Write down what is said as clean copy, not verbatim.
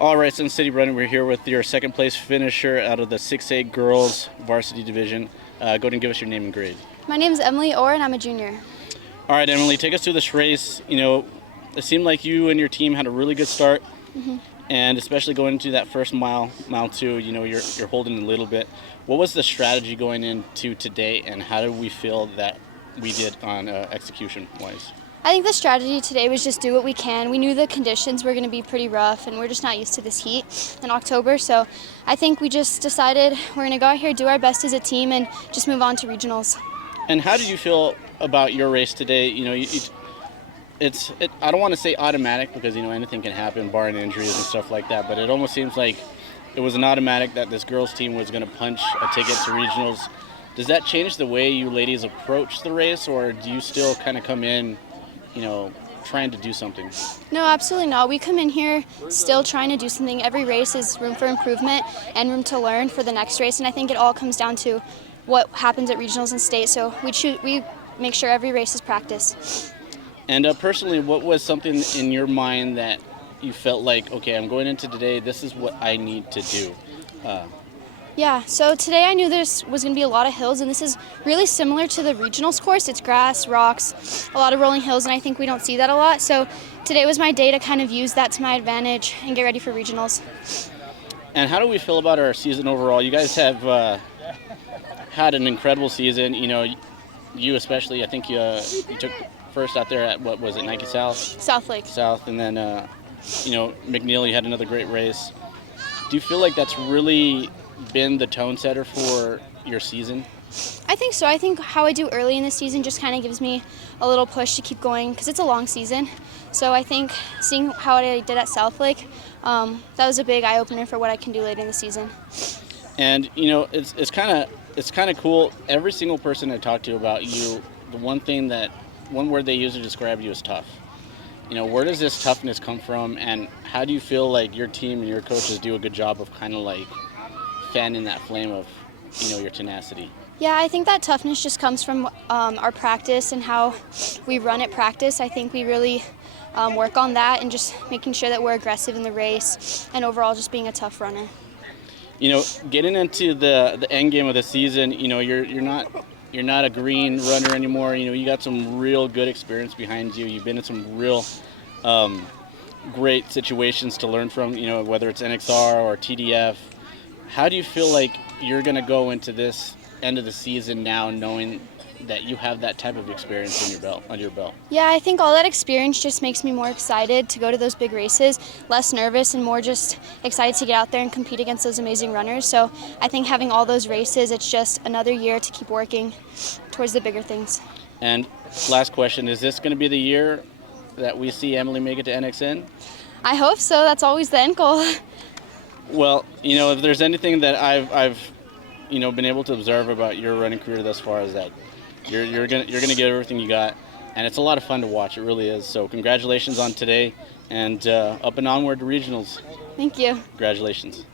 All right, Sun City Running, we're here with your second place finisher out of the 6A girls varsity division. Go ahead and give us your name and grade. My name is Emily Orr, and I'm a junior. All right, Emily, take us through this race. It seemed like you and your team had a really good start, and especially going into that first mile two, you're holding a little bit. What was the strategy going into today, and how did we feel that we did on execution-wise? I think the strategy today was just do what we can. We knew the conditions were going to be pretty rough, and we're just not used to this heat in October. So I think we just decided we're going to go out here, do our best as a team, and just move on to regionals. And how did you feel about your race today? I don't want to say automatic because anything can happen, barring injuries and stuff like that. But it almost seems like it was an automatic that this girls' team was going to punch a ticket to regionals. Does that change the way you ladies approach the race, or do you still kind of come in, trying to do something? No, absolutely not. We come in here still trying to do something. Every race is room for improvement and room to learn for the next race. And I think it all comes down to what happens at regionals and state. So we make sure every race is practice. And personally, what was something in your mind that you felt like, okay, I'm going into today, this is what I need to do? Yeah, so today I knew this was going to be a lot of hills, and this is really similar to the regionals course. It's grass, rocks, a lot of rolling hills, and I think we don't see that a lot. So today was my day to kind of use that to my advantage and get ready for regionals. And how do we feel about our season overall? You guys have had an incredible season. You especially, I think you took first out there at, what was it, Nike South? South Lake. South, and then, McNeil, you had another great race. Do you feel like that's really been the tone setter for your season? I think so. I think how I do early in the season just kind of gives me a little push to keep going because it's a long season. So I think seeing how I did at South Lake, that was a big eye-opener for what I can do later in the season. And, it's kind of cool. Every single person I talk to about you, the one word they use to describe you is tough. Where does this toughness come from, and how do you feel like your team and your coaches do a good job of kind of like fanning that flame of, your tenacity? Yeah, I think that toughness just comes from our practice and how we run at practice. I think we really work on that and just making sure that we're aggressive in the race and overall just being a tough runner. Getting into the end game of the season, you're not a green runner anymore. You got some real good experience behind you. You've been in some real great situations to learn from, whether it's NXR or TDF. How do you feel like you're going to go into this end of the season now knowing that you have that type of experience under your belt? Yeah, I think all that experience just makes me more excited to go to those big races, less nervous and more just excited to get out there and compete against those amazing runners. So I think having all those races, it's just another year to keep working towards the bigger things. And last question, is this going to be the year that we see Emily make it to NXN? I hope so. That's always the end goal. Well, if there's anything that I've been able to observe about your running career thus far is that you're gonna give everything you got, and it's a lot of fun to watch. It really is. So congratulations on today, and up and onward to regionals. Thank you. Congratulations.